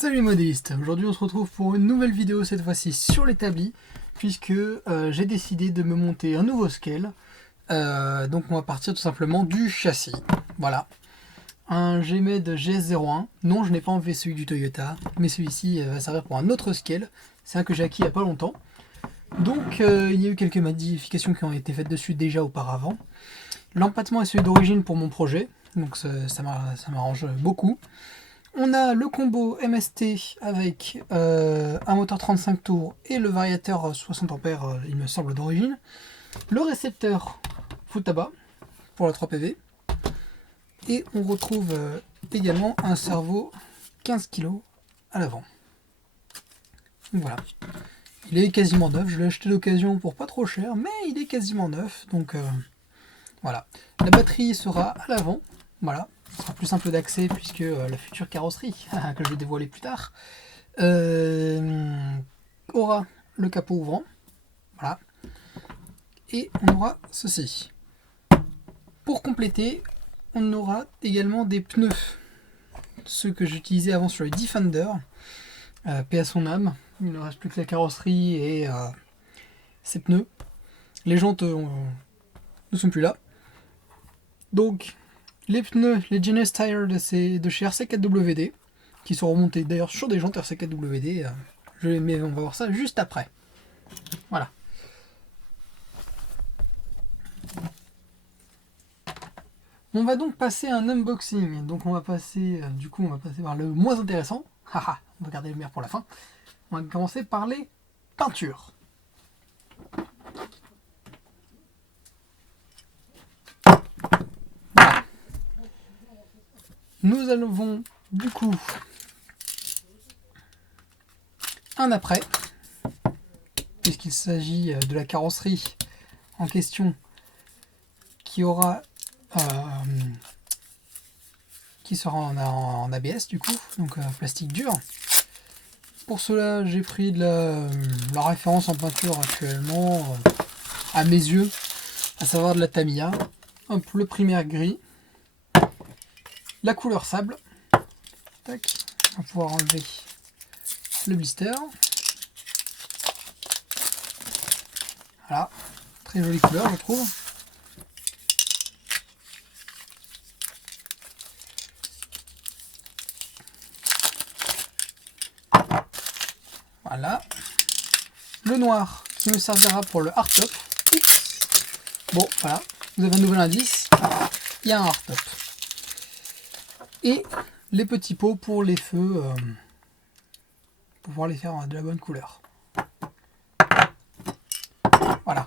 Salut les modélistes, aujourd'hui on se retrouve pour une nouvelle vidéo, cette fois-ci sur l'établi, puisque j'ai décidé de me monter un nouveau scale. Donc on va partir tout simplement du châssis. Voilà, un GMED GS01. Non, je n'ai pas enlevé celui du Toyota, mais celui-ci va servir pour un autre scale. C'est un que j'ai acquis il n'y a pas longtemps. Donc il y a eu quelques modifications qui ont été faites dessus déjà auparavant. L'empattement est celui d'origine pour mon projet, donc ça m'arrange beaucoup. On a le combo MST avec un moteur 35 tours et le variateur 60 ampères, il me semble, d'origine. Le récepteur Futaba pour la 3 PV. Et on retrouve également un servo 15 kg à l'avant. Donc voilà. Il est quasiment neuf. Je l'ai acheté d'occasion pour pas trop cher, mais il est quasiment neuf. Donc voilà. La batterie sera à l'avant. Voilà. Ce sera plus simple d'accès puisque la future carrosserie, que je vais dévoiler plus tard, aura le capot ouvrant. Voilà. Et on aura ceci. Pour compléter, on aura également des pneus. Ceux que j'utilisais avant sur les Defender. Paix à son âme. Il ne reste plus que la carrosserie et ses pneus. Les jantes ne sont plus là. Donc, les pneus, les Genius Tire de chez RC4WD, qui sont remontés d'ailleurs sur des jantes RC4WD. Mais on va voir ça juste après. Voilà. On va donc passer à un unboxing. Donc on va passer, on va passer par le moins intéressant. Haha, on va garder le meilleur pour la fin. On va commencer par les peintures. Voilà. Nous avons du coup un après, puisqu'il s'agit de la carrosserie en question qui aura qui sera en ABS du coup, donc plastique dur. Pour cela, j'ai pris de la référence en peinture actuellement à mes yeux, à savoir de la Tamiya. Hop, le primaire gris, la couleur sable. Tac, on va pouvoir enlever le blister. Voilà, très jolie couleur je trouve. Voilà. Le noir qui me servira pour le hardtop. Bon, voilà. Vous avez un nouvel indice. Il y a un hardtop. Et les petits pots pour les feux. Pour pouvoir les faire de la bonne couleur. Voilà.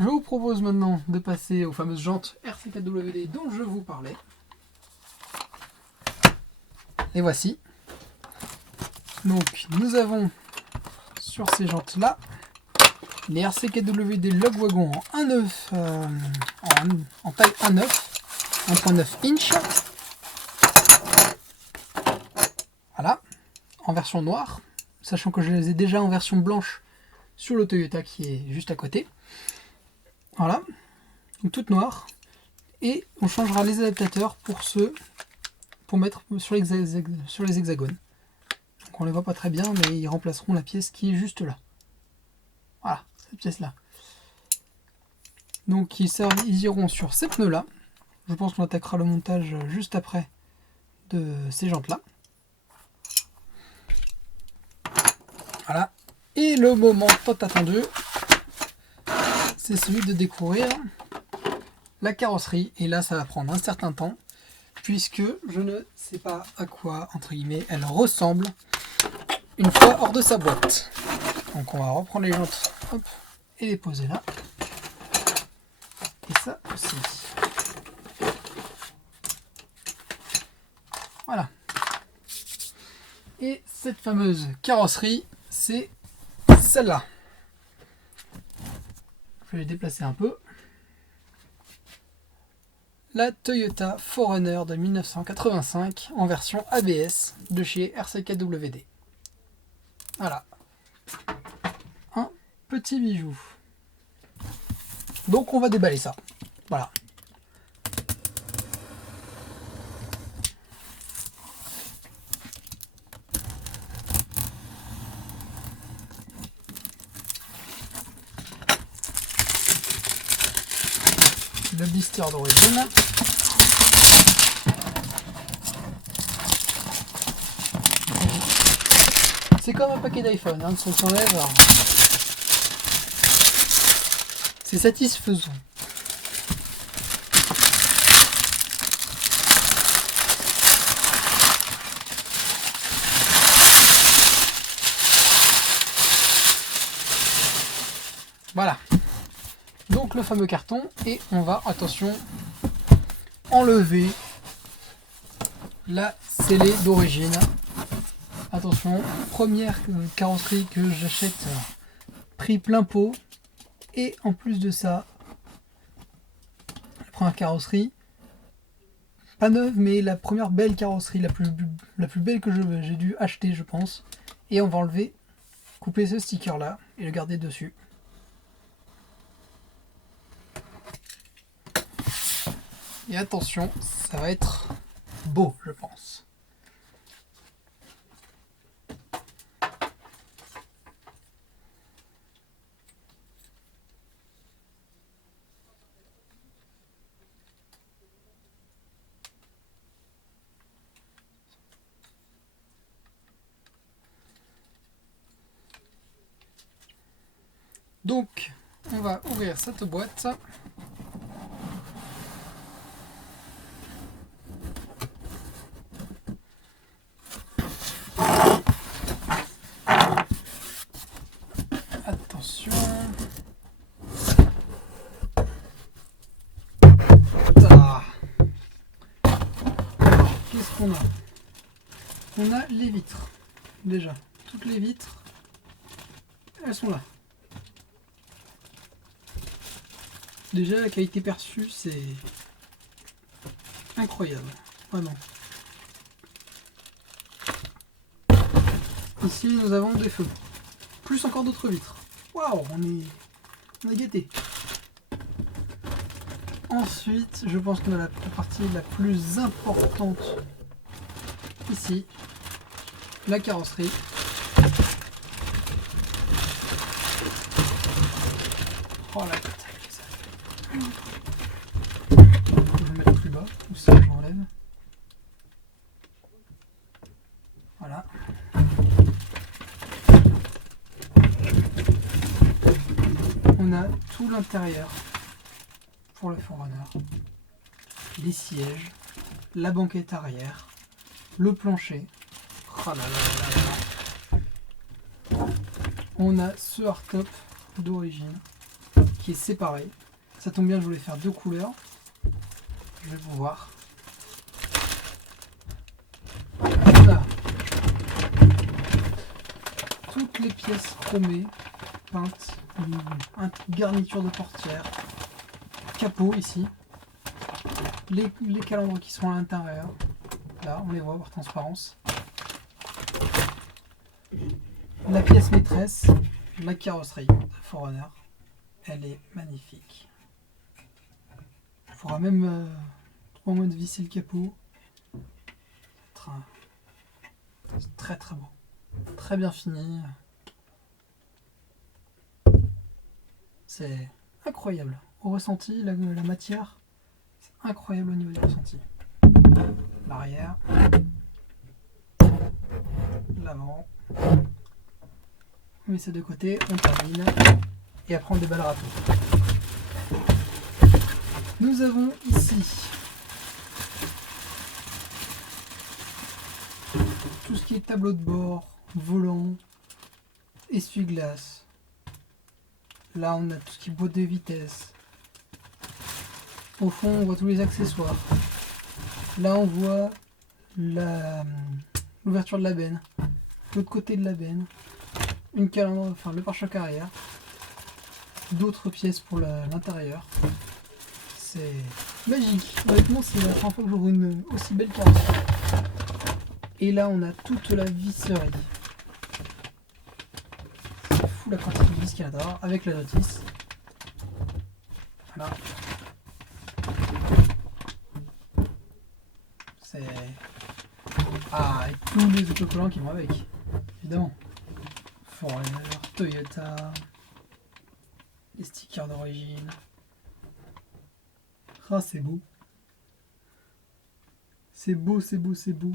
Je vous propose maintenant de passer aux fameuses jantes RC4WD dont je vous parlais. Et voici. Donc nous avons sur ces jantes là les RC4WD Logwagon en 1.9 en taille 1.9 1.9 inch. Voilà, en version noire, sachant que je les ai déjà en version blanche sur le Toyota qui est juste à côté. Voilà, donc toute noire. Et on changera les adaptateurs pour mettre sur les hexagones. Donc on les voit pas très bien, mais ils remplaceront la pièce qui est juste là. Voilà, cette pièce là. Donc ils iront sur ces pneus là. Je pense qu'on attaquera le montage juste après de ces jantes là. Voilà. Et le moment tant attendu, c'est celui de découvrir la carrosserie. Et là, ça va prendre un certain temps, puisque je ne sais pas à quoi, entre guillemets, elle ressemble une fois hors de sa boîte. Donc on va reprendre les jantes, hop, et les poser là. Et ça aussi. Voilà. Et cette fameuse carrosserie, c'est celle-là. Je vais les déplacer un peu. La Toyota 4Runner de 1985 en version ABS de chez RC4WD. Voilà. Un petit bijou. Donc on va déballer ça. Voilà. le blister d'origine. C'est comme un paquet d'iPhone, hein, si on s'enlève, c'est satisfaisant. Voilà, donc le fameux carton, et on va, attention, enlever la scellée d'origine. Attention, première carrosserie que j'achète prix plein pot, et en plus de ça, la première carrosserie, pas neuve, mais la première belle carrosserie, la plus belle que j'ai dû acheter, je pense. Et on va enlever, couper ce sticker là, et le garder dessus. Et attention, ça va être beau, je pense. Donc, on va ouvrir cette boîte. Attention. Ah. Alors, qu'est-ce qu'on a? On a les vitres. Déjà, toutes les vitres, elles sont là. Déjà, la qualité perçue, c'est incroyable. Vraiment. Ici, nous avons des feux. Plus encore d'autres vitres. Waouh, on est gâtés. Ensuite, je pense qu'on a la partie la plus importante. Ici, la carrosserie. Oh la tête. Je vais le mettre plus bas, ou ça j'enlève. Voilà. On a tout l'intérieur pour le Forerunner. Les sièges, la banquette arrière, le plancher. Oh là là là là. On a ce hardtop d'origine qui est séparé. Ça tombe bien, je voulais faire deux couleurs. Je vais vous voir. On a toutes les pièces chromées, peintes, une garniture de portière, capot ici, les calandres qui sont à l'intérieur. Là, on les voit par transparence. La pièce maîtresse, la carrosserie Forerunner. Elle est magnifique. Il faudra même 3 mois de visser le capot. C'est très très beau. Très bien fini. C'est incroyable. Au ressenti, la matière, c'est incroyable au niveau du ressenti. L'arrière. L'avant. On met ça de côté, on termine. Et après on déballera tout. Nous avons ici tout ce qui est tableau de bord, volant, essuie-glace. Là on a tout ce qui est boîte de vitesse. Au fond on voit tous les accessoires. Là on voit l'ouverture de la benne, l'autre côté de la benne, une calandre, enfin le pare-choc arrière, d'autres pièces pour l'intérieur. C'est magique. Honnêtement, c'est la première fois que j'ouvre une aussi belle carrosserie. Et là, on a toute la visserie. C'est fou la quantité de vis qu'il y a là avec la notice. Voilà. C'est... Ah, et tous les autocollants qui vont avec, évidemment. Forerunner, Toyota, les stickers d'origine. Ah, c'est beau. C'est beau, c'est beau, c'est beau.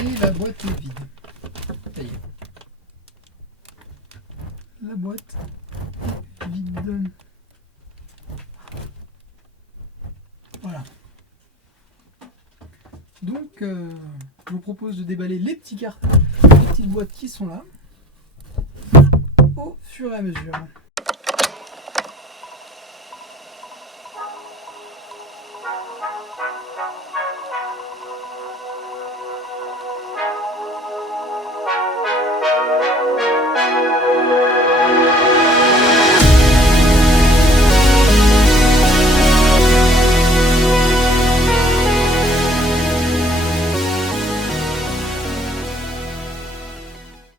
Et la boîte est vide. Ça y est. La boîte est vide. Voilà. Donc, je vous propose de déballer les petits cartons, les petites boîtes qui sont là, au fur et à mesure.